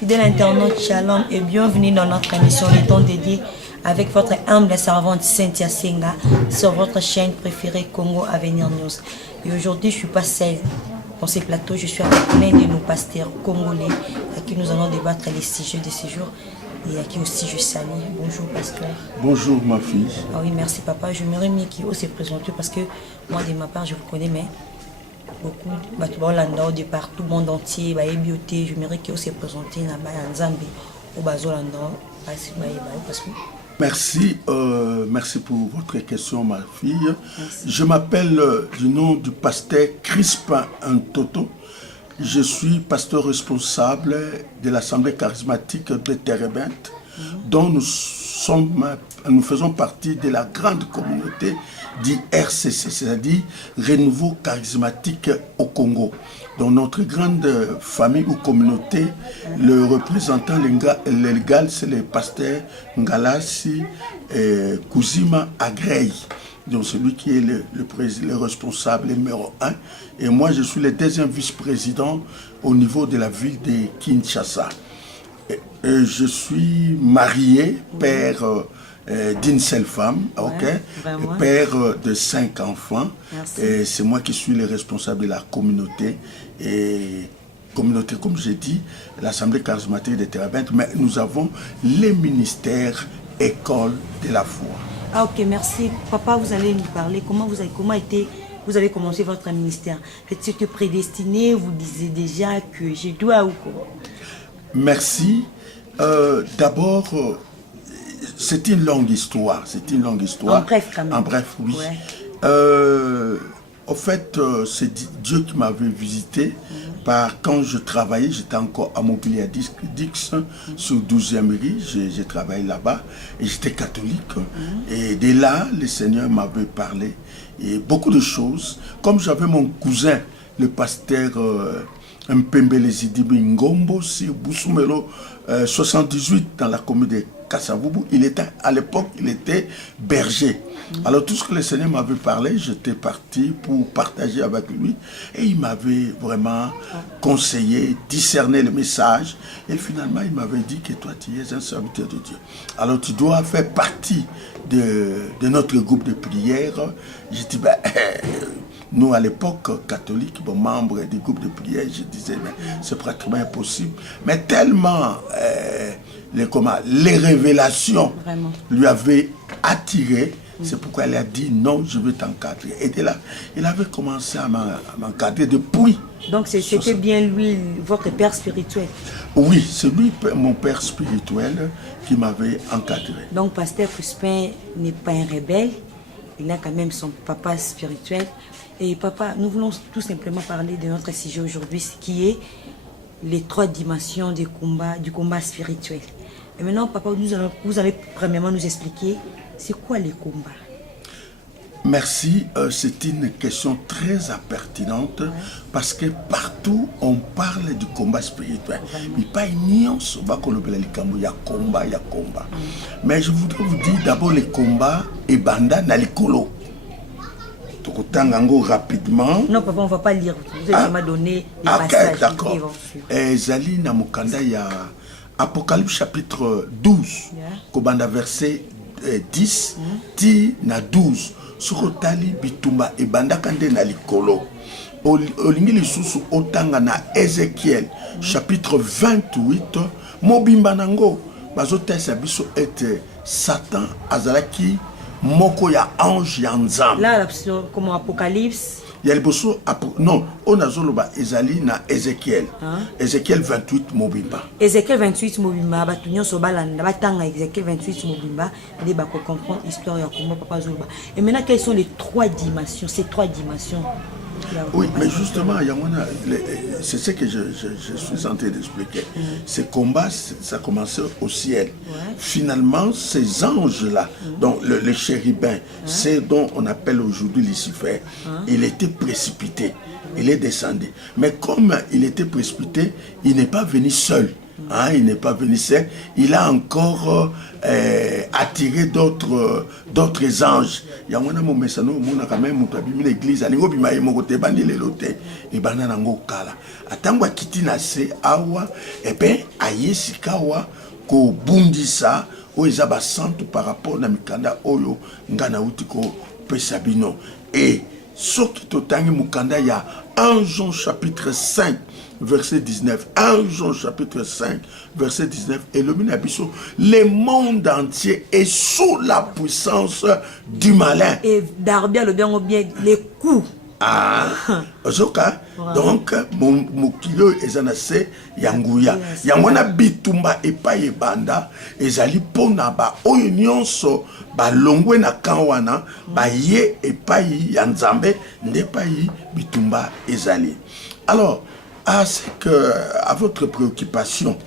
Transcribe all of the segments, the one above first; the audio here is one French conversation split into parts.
Fidèle internaute, shalom et bienvenue dans notre émission Le Temps dédié avec votre humble servante Cynthia Senga sur votre chaîne préférée Congo Avenir News. Et aujourd'hui, je ne suis pas seule dans ces plateaux, je suis avec l'un de nos pasteurs congolais à qui nous allons débattre les sujets de ce jour et à qui aussi je salue. Bonjour pasteur. Bonjour ma fille. Ah oui, merci papa. Je me remets qui ose se présenter parce que moi de ma part, je vous connais, mais beaucoup de partout, le monde entier, bioté, je mérite qu'il se présente dans Zambie au Bazolanda. Merci, merci pour votre question ma fille. Merci. Je m'appelle du nom du pasteur Crispin Ntoto. Je suis pasteur responsable de l'Assemblée charismatique de Terebent, dont nous faisons partie de la grande communauté dit RCC, c'est-à-dire Renouveau charismatique au Congo. Dans notre grande famille ou communauté, le représentant légal, c'est le pasteur Ngalassi Kuzima Agrey. Donc celui qui est le responsable numéro 1. Et moi, je suis le deuxième vice-président au niveau de la ville de Kinshasa. Et je suis marié, père d'une seule femme, ouais, père de 5 enfants. Et c'est moi qui suis le responsable de la communauté. Et communauté, comme j'ai dit, l'Assemblée charismatique de Terebent, mais nous avons les ministères école de la foi. Ah ok, merci. Papa, vous allez nous parler. Comment vous avez commencé votre ministère? Êtes-vous prédestiné? Vous disiez déjà que je dois ou quoi? Merci. D'abord, c'est une longue histoire. C'est une longue histoire. En bref, quand même. En bref, oui. Ouais. En fait, c'est Dieu qui m'avait visité. Quand je travaillais, j'étais encore à Montpellier à Dix, sur 12e rue. J'ai travaillé là-bas et j'étais catholique. Et dès là, le Seigneur m'avait parlé. Et beaucoup de choses. Comme j'avais mon cousin, le pasteur Mpembele Zidibi Ngombo, sur Bousoumelo 78, dans la commune de Kassavubu, à l'époque, il était berger. Alors tout ce que le Seigneur m'avait parlé, j'étais parti pour partager avec lui. Et il m'avait vraiment conseillé, discerné le message. Et finalement, il m'avait dit que toi, tu es un serviteur de Dieu. Alors tu dois faire partie de notre groupe de prière. J'ai dit, nous, à l'époque, catholiques, membres du groupe de prière, je disais, c'est pratiquement impossible. Mais tellement les révélations lui avaient attiré, c'est pourquoi elle a dit, non, je veux t'encadrer. Et de là, il avait commencé à m'encadrer depuis. Donc c'était bien lui, votre père spirituel? Oui, c'est lui, mon père spirituel, qui m'avait encadré. Donc pasteur Crispin n'est pas un rebelle, il a quand même son papa spirituel. Et papa, nous voulons tout simplement parler de notre sujet aujourd'hui, ce qui est les 3 dimensions du combat spirituel. Et maintenant, papa, vous allez premièrement nous expliquer c'est quoi les combats. Merci, c'est une question très pertinente parce que partout on parle du combat spirituel. Il pas combat. Mais je voudrais vous dire d'abord les combats et banda na likolo. Rapidement. Non, papa, on ne va pas lire. Vous avez déjà donné les passages. D'accord. Zali na mukanda ya Apocalypse chapitre 12, kobanda verset 10, ti na 12. Sukotali bitumba e banda kande na likolo. Olingi lisusu otanga na Ézéchiel chapitre 28, mobimba nango bazotesa biso ete Satan azalaki moko ya ange ya nzambe. Là, comme Apocalypse. Il y a le bosso, non, on a zoloba ezali na Ézéchiel. Ézéchiel 28 mobimba. Ézéchiel 28 mobimba, batunyo so balanda, batanga Ézéchiel 28 mobimba, les bako comprendre l'histoire ya comment papa zoloba. Et maintenant quelles sont les 3 dimensions, ces 3 dimensions? Oui, mais justement, c'est ce que je suis en train d'expliquer. Ces combats, ça commençait au ciel. Finalement, ces anges-là, donc les chérubins, c'est dont on appelle aujourd'hui Lucifer, il était précipité, il est descendu. Mais comme il était précipité, il n'est pas venu seul. Hein, il n'est pas venu seul. Il a encore attiré d'autres anges. Il y a un moment où quand même l'église, et kala. Atangwa kiti na se awa et ben ayesikawa ko bundisa o ezaba santu par rapport na mikanda oyo ngana utiko pesabino. Et ce qui totangi mukanda ya 1 Jean chapitre 5 verset 19. 1 Jean chapitre 5 verset 19. Et le monde entier est sous la puissance du malin. Et d'arbia le bien les coups. Ah, Ozoka. Donc, mon kilo ezanase yanguya. Yangwana bitumba epaye banda ezali pona ba oyo nyonso ba longwe na kanwana ba ye epayi yanzambe ndepayi bitumba ezali. Alors, à votre préoccupation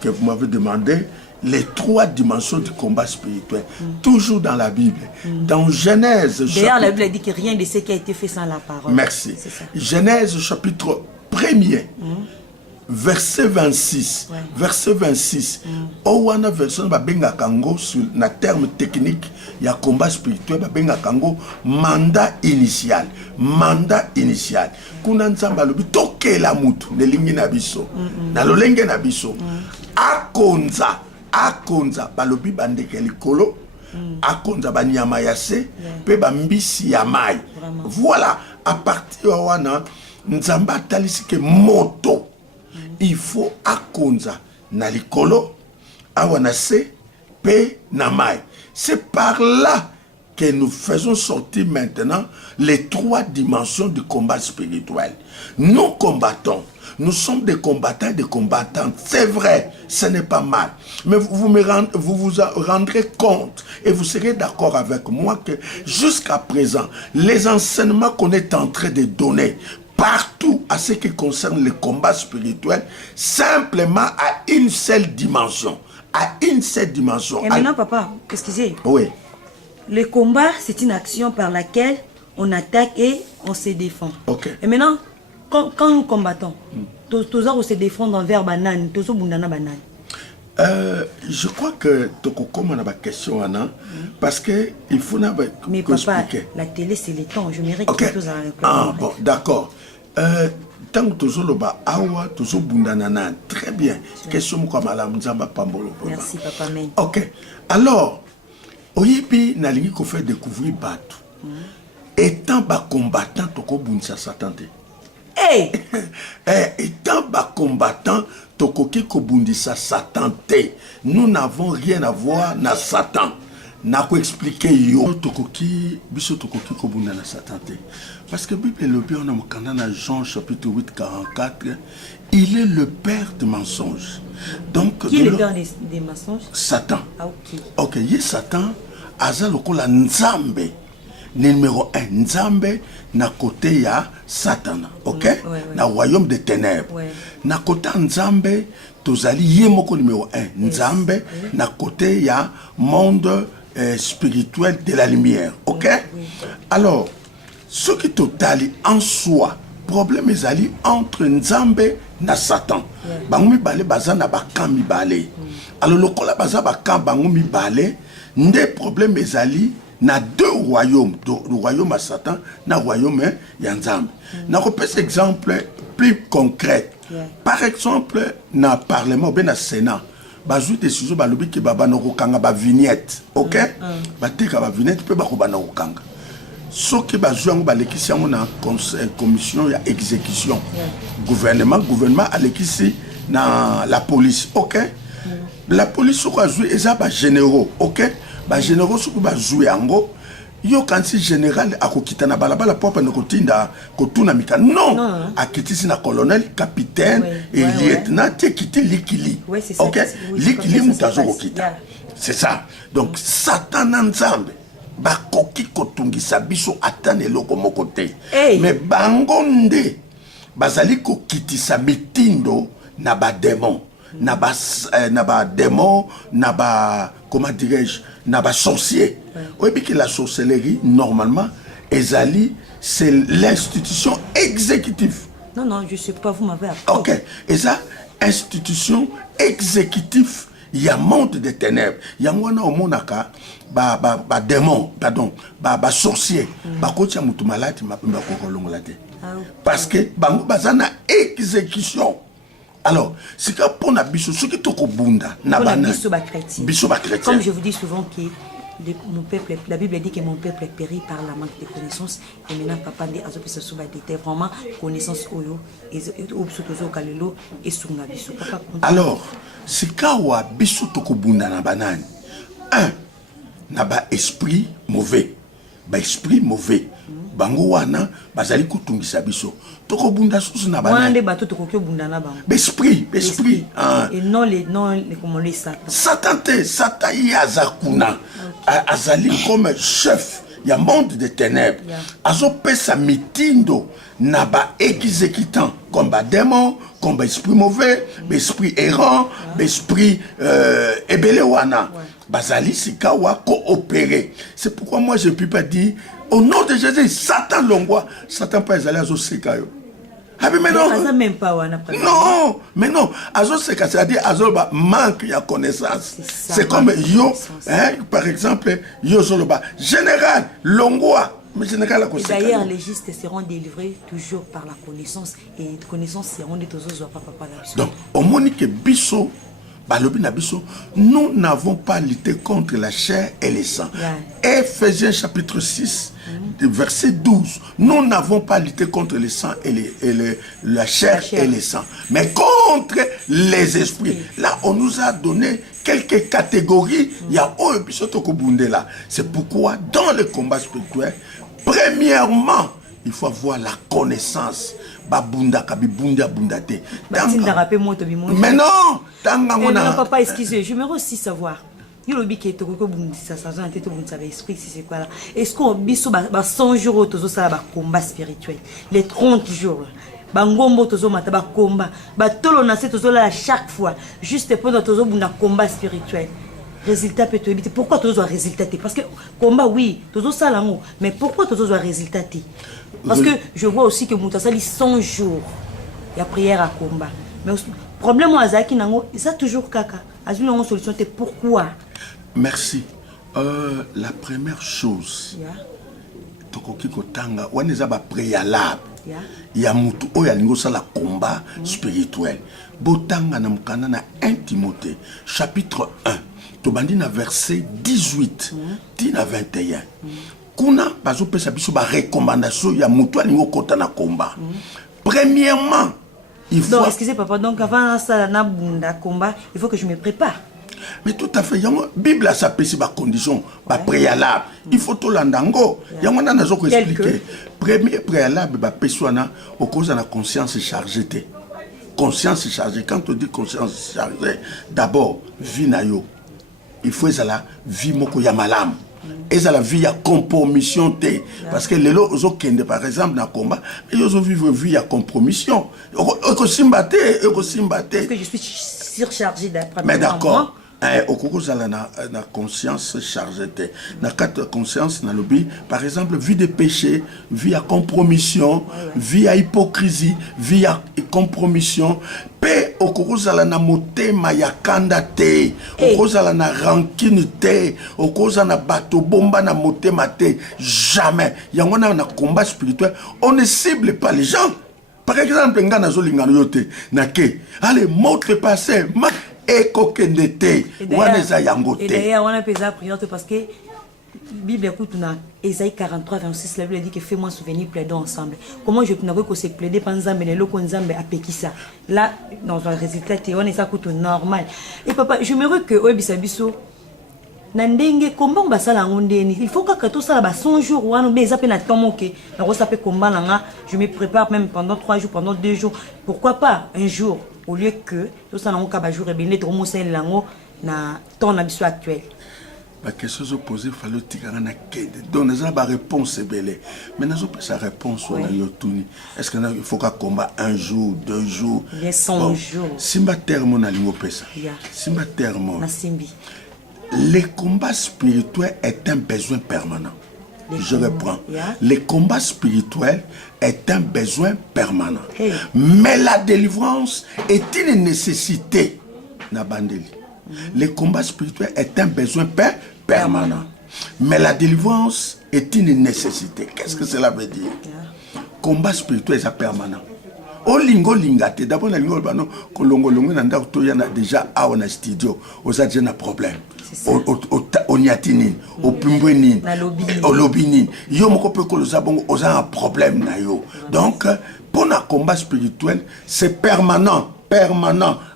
que vous m'avez demandé, les 3 dimensions du combat spirituel, toujours dans la Bible. Dans Genèse... D'ailleurs, la Bible dit que rien de ce qui a été fait sans la parole. Merci. Genèse chapitre 1er, verset 26. Verset 26. Owana version babenga kango sur na terme technique, il y a combat spirituel babenga kango mandat initial. Mandat initial. Kuna nzamba lobi tokela mutu nelingi na biso. Na lolenge na biso. Akonza balobi bandeke likolo, akonza banyama yase, pe bambisi ya mai. Voilà, à partir de wana nzamba talisike moto. Il faut akonza na likolo, awana se, pe na mai. C'est par là que nous faisons sortir maintenant les 3 dimensions du combat spirituel. Nous combattons. Nous sommes des combattants et des combattantes. C'est vrai, ce n'est pas mal. Mais vous vous rendrez compte et vous serez d'accord avec moi que jusqu'à présent, les enseignements qu'on est en train de donner partout à ce qui concerne le combat spirituel, simplement à une seule dimension. À une seule dimension. Et maintenant, papa, excusez. Oui. Le combat, c'est une action par laquelle on attaque et on se défend. Ok. Et maintenant, quand nous combattons, tous on se défend envers banane, tous on bundana banane. Je crois que tu as une question, parce qu'il faut mais papa, la télé c'est le temps, je mérite okay. que tu aies Ah bon, d'accord. Tant que tu as awa, tu as bundana, très bien. Question comme la mzamba pambolo. Merci papa, men. Ok. Alors, oyebi nalingi ko fait découvrir Batu. Étant bas combattant, tu as bunsa Satan. Hey! Étant bas combattant, tokoki kobundisa Satan te. Nous n'avons rien à voir na Satan. Na ko expliquer yo tokoki biso tokoki kobunda na Satan te. Parce que Bible le bien on a mokanda na Jean chapitre 8 44, il est le père de mensonges. Donc qui est le père des mensonges? Satan. Ah OK. OK, y Satan aza lokola nzambe. Numéro 1, Nzambe na côté ya Satan, ok? Na royaume des ténèbres. Na côté Nzambe, tozali yemoko numéro 1, Nzambe na côté ya monde spirituel de la lumière, ok? Alors, ce qui totali en soi, problème ezali entre Nzambe na Satan. Bango mibale baza na bakamp mibale. Alors lokola baza bakamp bango mibale, nde problème ezali na 2 royaumes, le royaume à Satan, na royaume Yanzam. Na repère exemple plus concret. Par exemple, na parlement, ben na Sénat, bazou décision balobi ki baba no kanga ba vignette, OK? Ba teka ba vignette pe ba ko ba na kanga. Ce qui bazou ngo ba lekisi ngo na commission ya exécution. Gouvernement a lekisi na la police, OK? La police ko azou eza ba généraux, OK? Ba généraux soki bazwi yango yo kansi général akokita na balabala papa na kotinda kotuna mika non akitisi na colonel capitaine et lieutenant kiti likili OK likili mutazo kokita c'est ça donc Satan nzambe bakoki kotungisa biso atane loko moko te mais bango nde bazali kokitisa mitindo na ba démon na ba démon na ba comment dirais-je na ba sorcier. Oui, que la sorcellerie normalement ezali c'est l'institution exécutive. Non, je sais pas, vous m'avez appris. OK. Et ça institution exécutive, il y a monde des ténèbres. Il y a un monaka, démon, pardon, sorcier, coach à moutou malade, parce que bango bazana exécution. Alors, c'est que pour la biso, ce qui est au bunda, biso chrétien. Comme je vous dis souvent que mon peuple, la Bible dit que mon peuple est péri par la manque de connaissances. Et maintenant, papa dit à ce que c'était vraiment connaissance oyo et kalelo et sunga biso. Alors, c'est kawa biso toko bunda na banane. Un, na ba esprit mauvais, esprit mauvais. Bango wana bazali kutungisa biso. Toko bunda susu na banane. Wana de bato toko kyo bunda na bango. Esprit. Et non les comment les Satan. Satan yazakuna. Azali comme chef, il y a monde de ténèbres. Azo pesa mitindo na ba exécutant comme ba démon, comme ba esprit mauvais, ba esprit errant, ba esprit ebelewana. Bazali sikawa coopérer. C'est pourquoi moi je ne peux pas dire au nom de Jésus Satan longwa, Satan pas azali azo sikayo. Ah mais non. Non, mais non. Azo c'est-à-dire azo manque de connaissance. C'est comme yo, hein, par exemple, yo soloba général longwa. Mais général la d'ailleurs, les justes seront délivrés toujours par la connaissance et connaissance seront des tous papa. Donc, au monique biso nous n'avons pas lutté contre la chair et le sang. Ephésiens chapitre 6, verset 12. Nous n'avons pas lutté contre le sang et la chair et le sang, mais contre les esprits. Là, on nous a donné quelques catégories. Il y a là. C'est pourquoi dans le combat spirituel, premièrement, il faut avoir la connaissance. Mais non, papa, excusez, je me aussi savoir. Il y a que est-ce qu'on a 100 jours au combat spirituel, les 30 jours. Bangombo tozo mata ba combat, ba tolo na c'est tozo là chaque fois, juste pendant tozo bunda combat spirituel. Résultat peut te éviter. Pourquoi tozo résultat? Parce que combat oui, tozo ça là mais pourquoi tozo résultat? Parce que je vois aussi que Moutassa lit 100 jours. Il y a prière à combat. Mais le problème Azaki nango, ça toujours kaka. Azul nango solution c'est pourquoi? Merci. La première chose. Tokoki kotanga, waneza ba préalable. Il y a mutu oya lingo ça la combat spirituel. Botanga na mukana na 1 Timothée chapitre 1. Tobandi na verset 18 tina 21. Kuna bazo pesa biso ba recommandation ya mutu alingo kota na combat. Premièrement, il faut. Donc excusez papa, donc avant ça na bunda combat, il faut que je me prépare. Mais tout à fait, la Bible a sa condition, pas préalable. Il faut tout l'andango. Il y a un autre expliquer. Premier préalable, au cause de la conscience chargée. Conscience chargée. Quand on dit conscience chargée, d'abord, vie nayo. Il faut que la vie moko ya malam. Et ça la vie à compromission té parce que les autres par exemple dans combat ils ont vivre vie à compromission. Parce que je suis surchargé d'après. Mais d'accord. Au cours de la conscience chargée, la conscience dans le but, par exemple, vie de péché, vie à compromission, vie à hypocrisie, vie à compromission, paix au cours de la moté mayakanda te, au cours de la rancune te, au cours de la bateau bomba na moté mate, jamais. Il y a un combat spirituel, on ne cible pas les gens. Par exemple, ngana zo lingano yote, nake, allez, montre passé, et d'ailleurs, on a pesé la prière parce que Bible écoute, on a Ésaïe 43, 26, la Bible dit que fais-moi souvenir, plaidons ensemble. Comment je peux que c'est plaider par Nzambe, les locaux Nzambe à Pekissa. Là, dans un résultat, on est ça coûte normal. Et papa, je me rends que Oebisabiso, Nandenge, comment on va ça la ondeni? Il faut que tout ça là, 100 jours, ou un mais appelle à tomoke, combat là, je me prépare même pendant 3 jours, pendant 2 jours. Pourquoi pas un jour? Au lieu que tout ça n'a pas jour et bien être remonté na ton habitation actuel. La question se posée, il fallait tirer un quête. Donc, nous avons la réponse belle. Mais nous avons sa réponse sur la yotuni. Est-ce qu'il faut qu'on combat 1 jour, 2 jours? Il y a 100 jours. Simba termo na lingo pesa. Simba termo. Na simbi. Le combat spirituel est un besoin permanent. Je reprends. Le combat spirituel est un besoin permanent. Mais la délivrance est une nécessité. Le combat spirituel est un besoin permanent. Mais la délivrance est une nécessité. Qu'est-ce que cela veut dire? Combat spirituel est permanent. O lingo lingate d'abord na lingo bano kolongo longo na ndako to yana déjà awa na studio oza déjà na problème o nyatini o pimbweni o lobini yo moko pe ko loza bongo oza un problème na yo. Donc pour un combat spirituel c'est permanent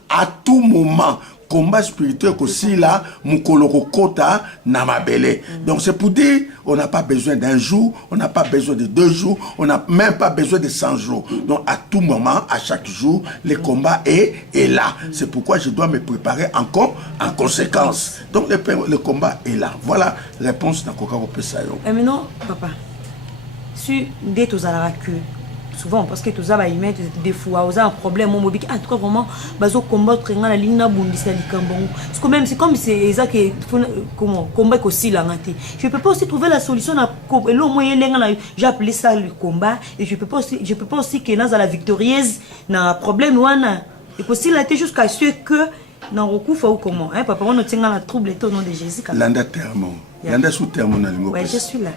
à tout moment. Combat spirituel aussi là, mukoloko kota na mabele. Donc c'est pour dire, on n'a pas besoin d'un jour, on n'a pas besoin de 2 jours, on n'a même pas besoin de 100 jours. Donc à tout moment, à chaque jour, le combat est là. C'est pourquoi je dois me préparer encore en conséquence. Donc le combat est là. Voilà la réponse de Koka Pesayo. Et maintenant, papa, si dès tout ça que souvent parce que tout ça va y mettre des fois aux un problème mon mobile en tout cas vraiment bazo combattre la ligne na bundisa likambongo c'est quand même c'est comme c'est ça que comment combat aussi là ngati je peux pas aussi trouver la solution na le moyen lenga j'ai appelé ça le combat et je peux pas aussi que dans la victorieuse na problème wana et possible là jusqu'à ce que na recouffa ou comment hein papa on tient la trouble au nom de Jésus landa termo landa sous termo na lingo ouais je suis là.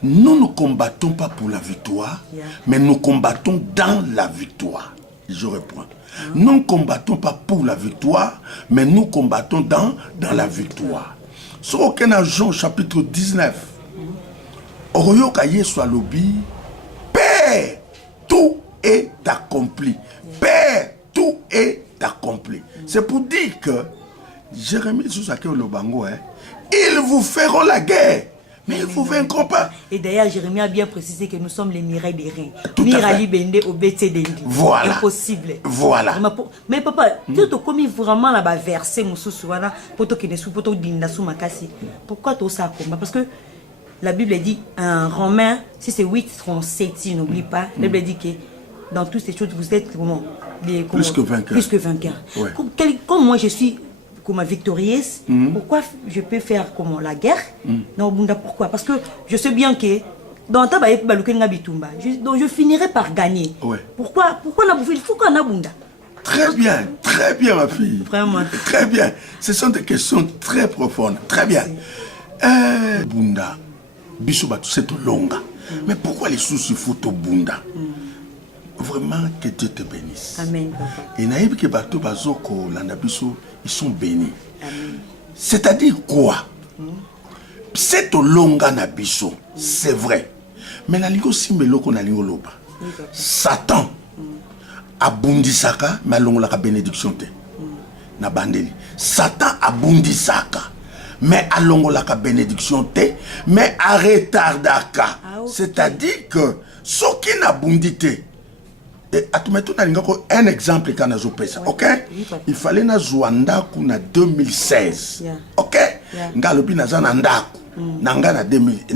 Nous ne combattons pas pour la victoire, mais nous combattons dans la victoire. Je reprends. Nous ne combattons pas pour la victoire, mais nous combattons dans la victoire. Sur aucun Jean chapitre 19, Oroyoka Yesu alobi, Père, tout est accompli. Père, tout est accompli. C'est pour dire que Jérémie Sousake Olobango, ils vous feront la guerre. Mais il faut vaincre pas. Et d'ailleurs, Jérémie a bien précisé que nous sommes les Mireilles des reins. Mirali Bende au BT Dendi. Voilà. Impossible. Voilà. Mais papa, tu as commis vraiment la versé Moussouana pour que ne soit pas d'Indassou Makasi. Pourquoi tu as ça combat? Parce que la Bible dit, en Romain, si c'est 8, 37, si n'oublie pas, la Bible dit que dans toutes ces choses, vous êtes comment, plus que vainqueur. Plus que vainqueur. Ouais. Comme moi, je suis comme victorieuse, pourquoi je peux faire comment la guerre? Non, pourquoi? Parce que je sais bien que dans ta donc je finirai par gagner. Ouais. Pourquoi il faut qu'on a bunda? Très bien ma fille. Vraiment. Très bien. Ce sont des questions très profondes. Très bien. Bunda, bisouba c'est longa. Mais pourquoi les soucis photo bunda? Vraiment que Dieu te bénisse. Amen, papa. Et naïb que bateau bazoko l'anabiso ils sont bénis. C'est-à-dire quoi? C'est au longa nabiso, c'est vrai. Mais la lingo simeloko na lingo loba. Satan abundisaka mais longo la bénédiction te. Na bandeli. Satan abundisaka mais alongo la bénédiction te mais a retardaka. C'est-à-dire que ce qui n'a bundité un exemple quand on pesa, ok? Il fallait na Zouanda kuna 2016, ok? Ngalobi na zana ndaku, nanga na 2000,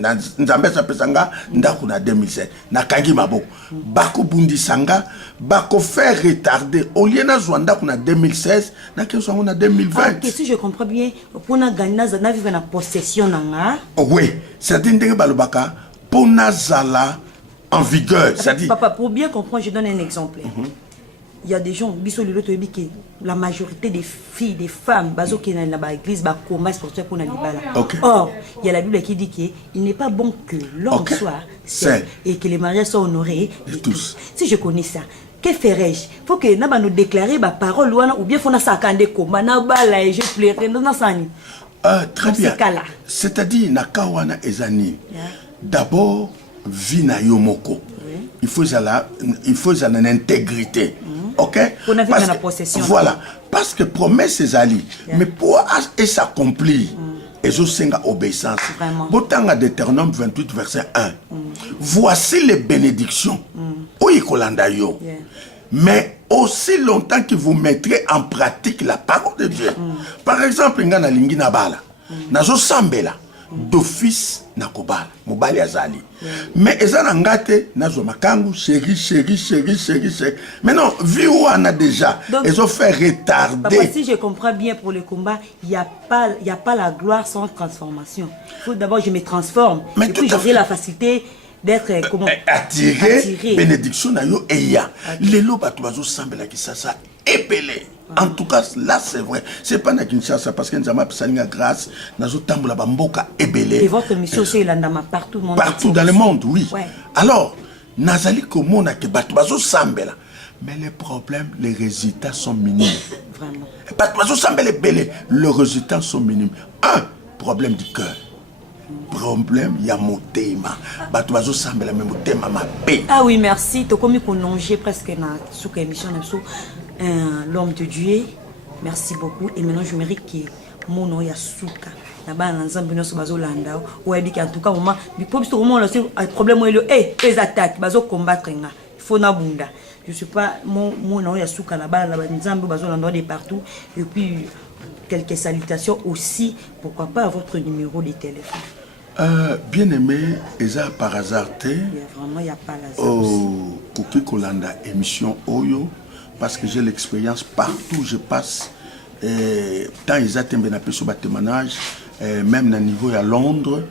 na nzambesa pesanga ndaku na 2016, na kangi maboko. Bako bundi sanga, bako faire retarder. Au lieu na Zouanda kuna 2016, na keso na 2020. Ok, si je comprends bien, pour na gagner na vivre na possession nanga. Oui, c'est-à-dire ndenge balobaka pour na zala en vigueur, c'est-à-dire... Papa, pour bien comprendre, je donne un exemple. Il y a des gens, la majorité des filles, des femmes, qui sont dans l'église, pour or, il y a la Bible qui dit qu'il n'est pas bon que l'homme soit seul et que les mariages soient honorés de tous. Si je connais ça, que ferais-je? Il faut que nous déclarions ma parole ou bien il faut que nous et je pleurerai dans ça. Très bien. C'est-à-dire, Nakawana Ezani, d'abord, Vina Yomoko. Il faut une intégrité. Ok? Pour la possession. Voilà. Parce que promesse ses alliés. Mais pour s'accomplir, et je sais obéissance. Botanga Deutéronome 28, verset 1. Voici les bénédictions. Mais aussi longtemps que vous mettrez en pratique la parole de Dieu. Par exemple, Ngana Lingi Nabala. Nazo Sambela. d'office nakobala mobali azali mais eza na ngate nazo makangu chéri. Mais non, vu où on a déjà ils ont fait retarder. Papa, si je comprends bien, pour le combat, il y a pas la gloire sans transformation. Il faut d'abord je me transforme et puis j'aurai la facilité d'être attiré. Bénédiction na yo eya lelo bato bazo sambela ki ça épelé. En tout cas, là c'est vrai. C'est pas na Kinshasa parce que nous avons besoin grâce. Nous avons tambola bamboka ébélé. Et votre mission c'est l'andama partout monde. Partout dans le monde, oui. Ouais. Alors, nazali komona ke bato bazo sambela. Mais les problèmes, les résultats sont minimes. Vraiment. Bato bazo sambela ébélé, les résultats sont minimes. Un, problème du cœur. Problème ya motema. Bato bazo sambela mais motema ma paix. Ah oui, merci. To komi kononger presque na souka émission na so. L'homme de Dieu, merci beaucoup. Et maintenant, je mérite que mon nom est Souka. Là-bas, l'ensemble de nos bazo landa. Ou en tout cas, moment, pour ce moment, le problème est le les attaques, bazo combattre. Il faut na bunda. Je sais pas, mon nom est Souka là-bas, l'ensemble bazo landa de partout. Et puis, quelques salutations aussi. Pourquoi pas votre numéro de téléphone. Bien aimé, Eza par hasard. Vraiment, il n'y a pas hasard. Oh, Koki Kolanda, émission Oyo. Parce que j'ai l'expérience partout où je passe. Tant ils attendent un peu sur le témoignage, même à niveau à Londres,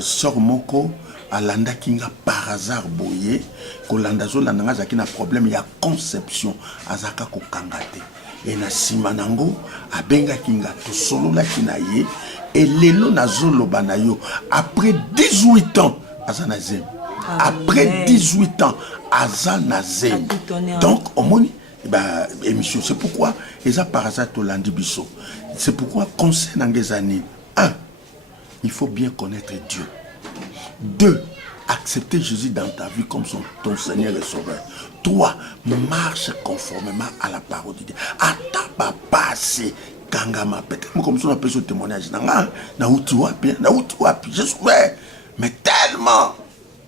sort Moko, à Landa Kinga par hasard boyé, Kolanda zo Landa zaki na problème, il y a conception, Azaka ko kangate. Et na Simanango, à Benga Kinga, to solo la kinaye, et lelo na zolo banayo, après 18 ans, Azanazem. Après 18 ans, Azanazem. Donc, au moins, bah, émission, c'est pourquoi ils ont par hasard tout l'andibiso. C'est pourquoi conseil n'engagez. 1. Il faut bien connaître Dieu. 2. Accepter Jésus dans ta vie comme ton Seigneur et Sauveur. 3. Marche conformément à la parole de Dieu. Attends, passer. Kangama, peut-être comme ça on appelle ce témoignage. Je suis mais tellement.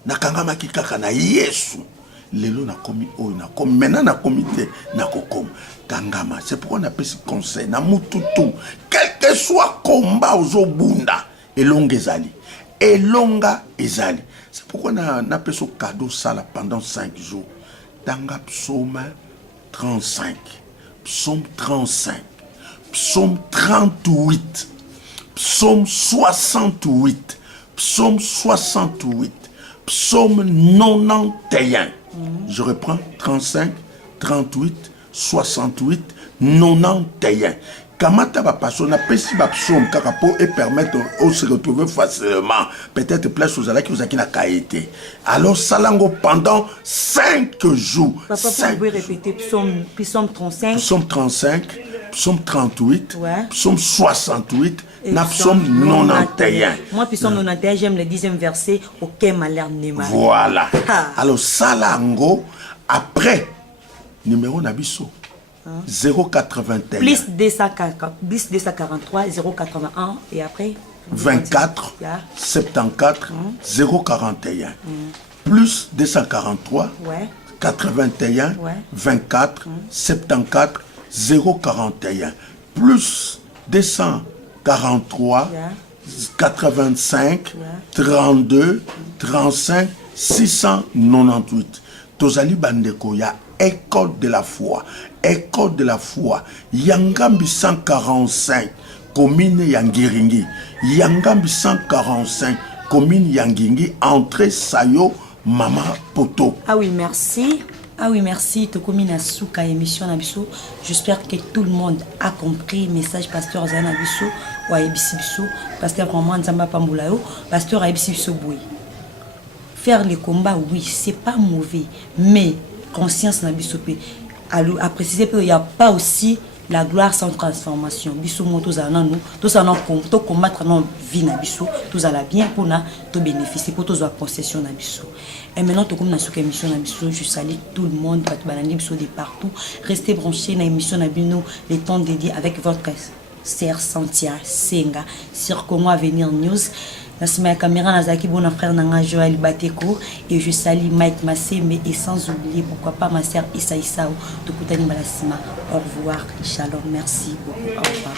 Na kangama kikaka na Yesu. Lelo na komi oyo na komi maintenant na comité na kokom kangama. C'est pourquoi on appelle ce conseil na mututu quel que soit combat aux bunda elonga ezali. C'est pourquoi on appelle ce cadeau ça là pendant 5 jours. Tanga psaume 35, psaume 35, psaume 38, psaume 68, psaume 68, psaume 91. Je reprends 35, 38, 68, 91. Kamata va passer, on a pesi ba psaume kakapo et permettre de se retrouver facilement. Peut-être place aux alaki aux akina kaité. Alors salango pendant 5 jours. Papa, vous pouvez répéter psaume 35. Psaume 35, psaume 38, ouais. Psaume 68, na psaume 91. Moi, psaume 91, j'aime le 10e verset. Aucun malheur n'est mal. Voilà. Alors salango après numéro nabiso. 081 plus 243 081 et après 24 74 041 plus 243 ouais. 81 ouais. 24 74 041 plus 243 yeah. 85 yeah. 32 35 698 Tozali Bandeko ya école de la foi. École de la foi. Yangambi 145, commune Yangiringi. Yangambi 145, commune Yangiringi. Entrée Sayo, Mama Poto. Ah oui, merci. Ah oui, merci. Tokomina Souka émission Nabiso. J'espère que tout le monde a compris le message pasteur Zanabiso ou Aebisibiso. Pasteur Roman Nzamba Pambulayo. Pasteur Aebisibiso Boui. Faire les combats, oui, c'est pas mauvais. Mais conscience Nabiso à préciser qu'il n'y a pas aussi la gloire sans transformation. Bisou mo tous allons combattre notre vie na bisou, tous allons bien pour na to bénéficier pour tous la possession na bisou. Et maintenant to comme na sous émission na bisou, je salue tout le monde pat balandi bisou de partout. Restez branchés na émission na bino les temps dédiés avec votre sœur Santia Senga sur Congo Avenir News. La caméra Nazaki, bon frère Nanga Joël Bateko et je salue Mike Massé, mais et sans oublier pourquoi pas ma sœur Issa Issao de Koutani Malasima. Au revoir, shalom, merci beaucoup, au revoir.